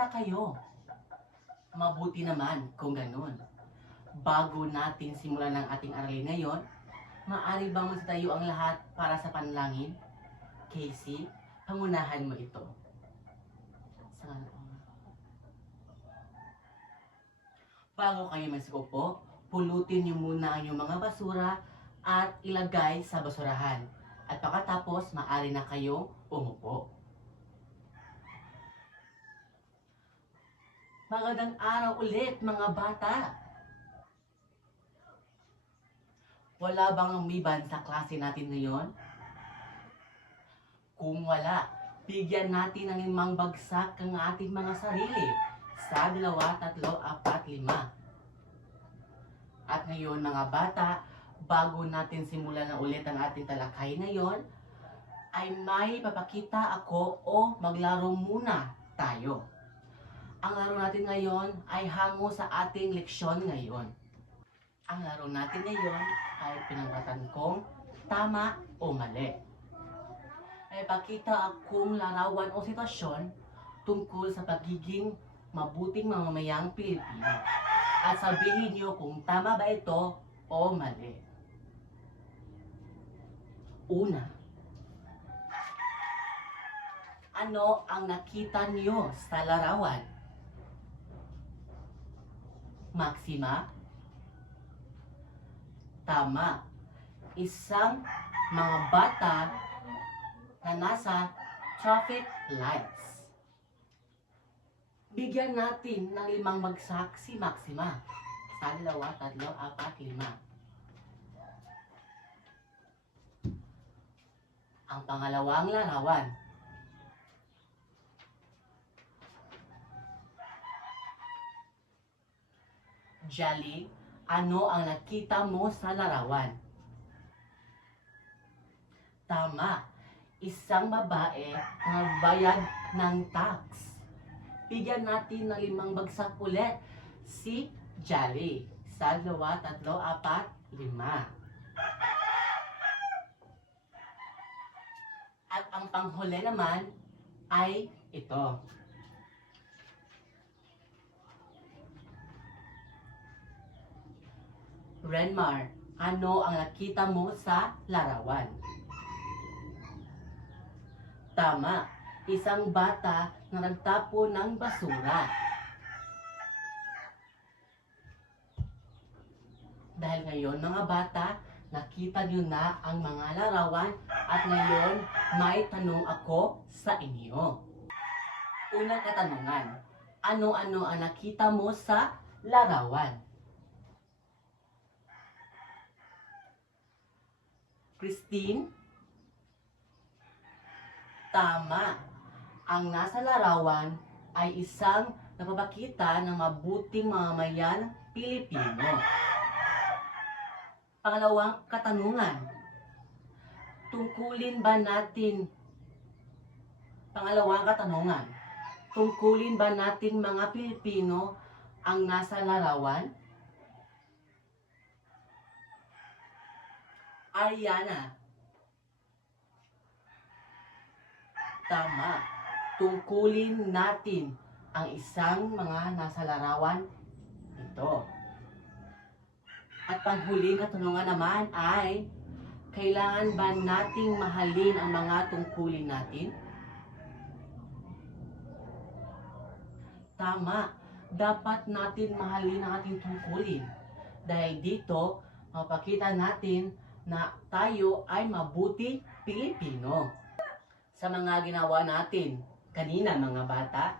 Kamusta kayo? Mabuti naman kung ganun. Bago natin simulan ang ating aralin ngayon, maaari bang magsitayo ang lahat para sa panalangin? Casey, pangunahan mo ito. Bago kayo magsiupo, pulutin niyo muna ang inyong mga basura at ilagay sa basurahan. At pagkatapos, maaari na kayong umupo. Magandang araw ulit mga bata! Wala bang umiban sa klase natin ngayon? Kung wala, bigyan natin ng 5 bagsak ang ating mga sarili sa 2, 3, 4, 5. At ngayon mga bata, bago natin simulan na ulit ang ating talakay ngayon, ay may papakita ako o maglaro muna tayo. Ang laro natin ngayon ay hango sa ating leksyon ngayon. Ang laro natin ngayon ay pinanggatan kong tama o mali. Ay pakita akong larawan o sitwasyon tungkol sa pagiging mabuting mamamayang Pilipino. At sabihin niyo kung tama ba ito o mali. Una, ano ang nakita niyo sa larawan? Maxima? Tama. Isang mga bata na nasa traffic lights. Bigyan natin ng 5 bagsak si Maxima. Sa 2, 3, 4, 5. Ang pangalawang larawan. Jolly, ano ang nakita mo sa larawan? Tama, isang babae na nagbayad ng tax. Bigyan natin ng 5 bagsak ulit si Jolly. Sa 2, 3, 4, 5. At ang panghuli naman ay ito. Renmar, ano ang nakita mo sa larawan? Tama, isang bata na nagtapo ng basura. Dahil ngayon mga bata, nakita niyo na ang mga larawan at ngayon may tanong ako sa inyo. Unang katanungan, ano-ano ang nakita mo sa larawan? Christine? Tama. Ang nasa larawan ay isang nagpapakita ng mabuting mamamayan Pilipino. Pangalawang katanungan. Pangalawang katanungan. Tungkulin ba natin mga Pilipino ang nasa larawan? Ariana. Tama. Tungkulin natin ang isang mga nasa larawan ito. At panghuling katanungan naman ay, kailangan ba nating mahalin ang mga tungkulin natin? Tama. Dapat natin mahalin ang ating tungkulin. Dahil dito, mapakita natin na tayo ay mabuting Pilipino. Sa mga ginawa natin kanina mga bata,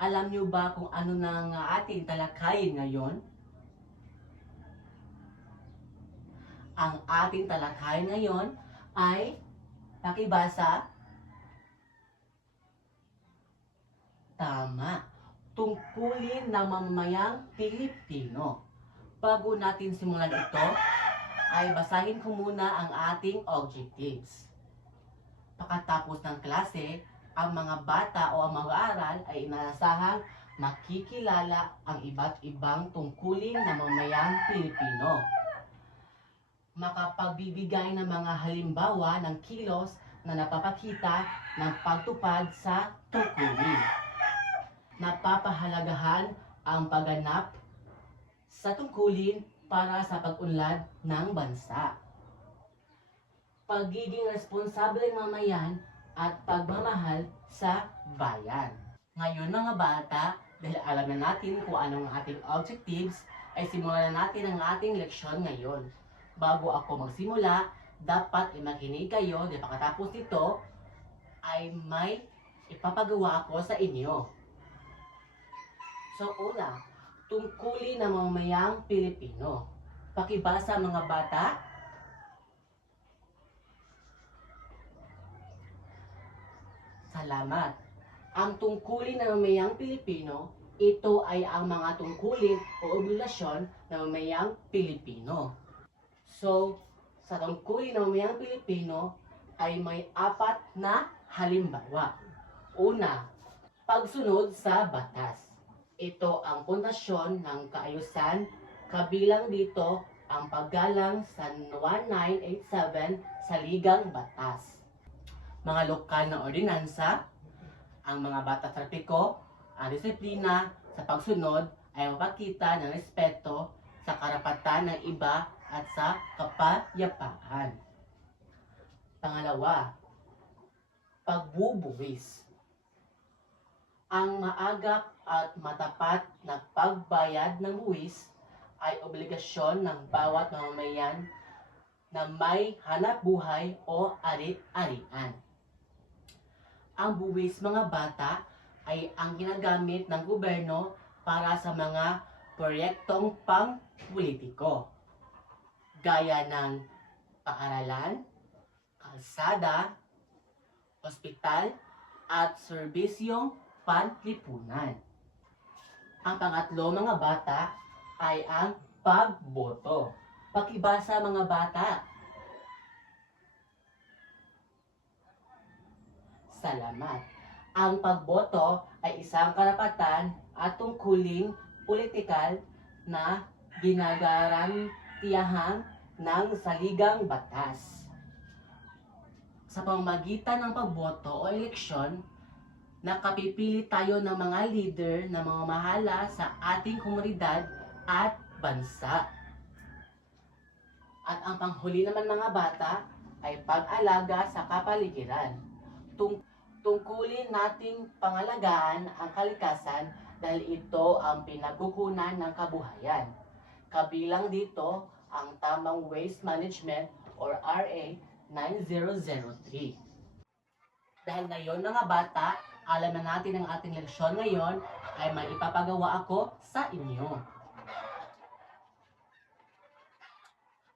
alam niyo ba kung ano na ang ating talakayin ngayon? Ang ating talakayin ngayon ay, pakibasa. Tama. Tungkulin ng mamamayang Pilipino. Bago natin simulan ito, ay basahin ko muna ang ating objectives. Pagkatapos ng klase, ang mga bata o ang mag-aaral ay inaasahang makikilala ang iba't ibang tungkulin ng mamamayang Pilipino. Makapagbibigay ng mga halimbawa ng kilos na napapakita ng pagtupad sa tungkulin. napapahalagahan ang pagganap sa tungkulin para sa pag-unlad ng bansa. Pagiging responsableng mamayan at pagmamahal sa bayan. Ngayon mga bata, dahil alam na natin kung anong ating objectives, ay simulan na natin ang ating leksyon ngayon. Bago ako magsimula, dapat makinig kayo dahil pagkatapos nito ay may ipapagawa ako sa inyo. So una, tungkulin ng mamamayang Pilipino. Pakibasa mga bata. Salamat. Ang tungkulin ng mamayang Pilipino, ito ay ang mga tungkulin o obligasyon ng mamayang Pilipino. So, sa tungkulin ng mamayang Pilipino ay may 4 na halimbawa. Una, pagsunod sa batas. Ito ang pundasyon ng kaayusan, kabilang dito ang paggalang sa 1987 sa Ligang Batas. Mga lokal na ordinansa, ang mga batas trapiko, ang disiplina sa pagsunod ay mapakita ng respeto sa karapatan ng iba at sa kapayapaan. Pangalawa, pagbubuwis. Ang maagap at matapat na pagbayad ng buwis ay obligasyon ng bawat mamamayan na may hanapbuhay o arit-arian. Ang buwis mga bata ay ang ginagamit ng gobyerno para sa mga proyektong pang-politiko, gaya ng paaralan, kalsada, ospital, at serbisyong panlipunan. Ang pangatlo mga bata ay ang pagboto. Pakibasa mga bata. Salamat. Ang pagboto ay isang karapatan at tungkuling politikal na ginagarantiyahan ng saligang batas. Sa pamamagitan ng pagboto o eleksyon, nakapipili tayo ng mga leader na mamamahala sa ating komunidad at bansa. At ang panghuli naman mga bata ay pag-alaga sa kapaligiran. Tungkulin nating pangalagaan ang kalikasan dahil ito ang pinagkukunan ng kabuhayan. Kabilang dito ang tamang waste management or RA 9003. Dahil ngayon mga bata, alam na natin ang ating leksyon ngayon ay may ipapagawa ako sa inyo.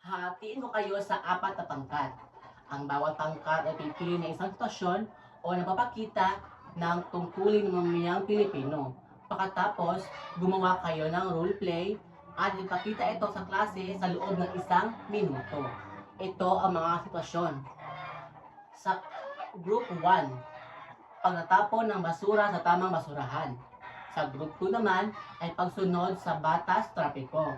Hatiin ko kayo sa 4 na pangkat. Ang bawat pangkat ay pipili ng isang sitwasyon o nagpapakita ng tungkulin ng mamayang Pilipino. Pagkatapos, gumawa kayo ng role play at ipakita ito sa klase sa loob ng 1 minuto. Ito ang mga sitwasyon. Sa Group 1, pagtatapon ng basura sa tamang basurahan. Sa Group 2 naman ay pagsunod sa batas trapiko.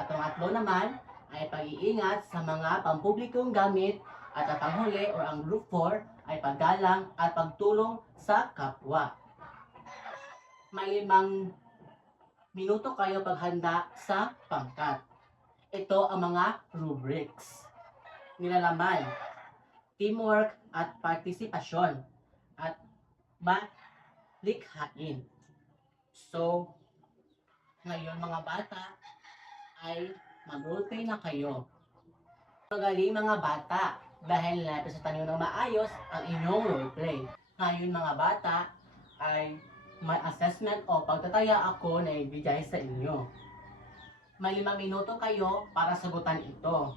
At ang 3 naman ay pag-iingat sa mga pampublikong gamit. At ang panghuli o ang Group 4 ay paggalang at pagtulong sa kapwa. May 5 minuto kayo paghanda sa pangkat. Ito ang mga rubrics. Nilalaman, teamwork at partisipasyon, at malikhain. So, ngayon mga bata ay mag-roleplay na kayo. Magaling mga bata dahil napresenta niyo ng maayos ang inyong roleplay. Ngayon mga bata ay may assessment o pagtataya ako na ibigay sa inyo. May 5 minuto kayo para sagutan ito.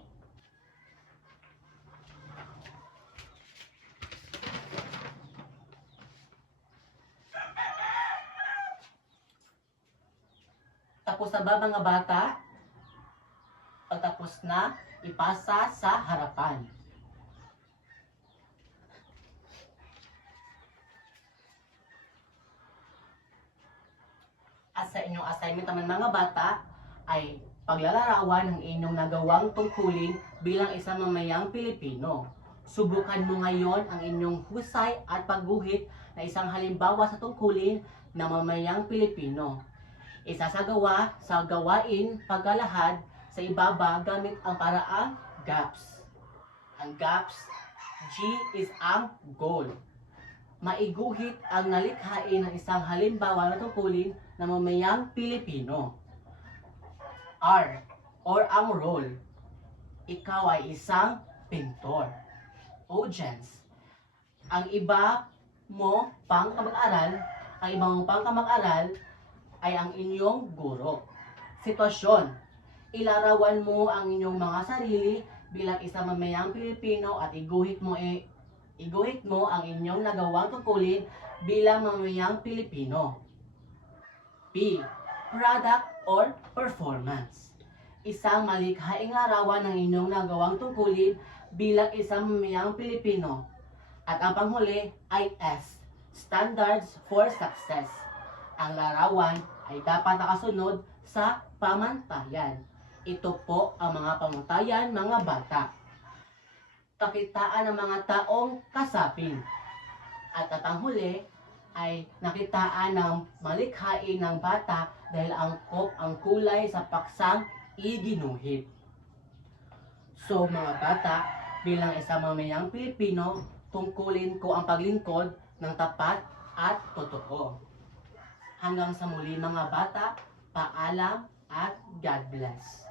Tapos na ba mga bata? Pagtapos na, ipasa sa harapan. At sa inyong assignment naman mga bata, ay paglalarawan ng inyong nagawang tungkulin bilang isang mamayang Pilipino. Subukan mo ngayon ang inyong husay at pagguhit na isang halimbawa sa tungkulin na mamayang Pilipino. Isasagawa sa gawain paglalahad sa ibaba gamit ang paraang GAPS. Ang GAPS, G is ang goal. Maiguhit ang nalikhain ng isang halimbawa na tungkulin na mamayang Pilipino. R, or ang role. Ikaw ay isang pintor. Audience, ang iba mo pang kamag-aral, ang ibang pang kamag-aral ay ang inyong guro. Sitwasyon, ilarawan mo ang inyong mga sarili bilang isang mamayang Pilipino at iguhit mo ang inyong nagawang tungkulin bilang mamayang Pilipino. P, product or performance. Isang malikhaing larawan ng inyong nagawang tungkulin bilang isang mamayang Pilipino. At ang panghuli ay S, standards for success. Ang larawan ay dapat nakasunod sa pamantayan. Ito po ang mga pamantayan, mga bata. Kakitaan ng mga taong kasapin. At ang panghuli ay nakitaan ng malikhain ng bata dahil angkop ang kulay sa paksang iginuhit. So mga bata, bilang isang mamayang Pilipino, tungkulin ko ang paglingkod ng tapat at totoo. Hanggang sa muli mga bata, paalam at God bless.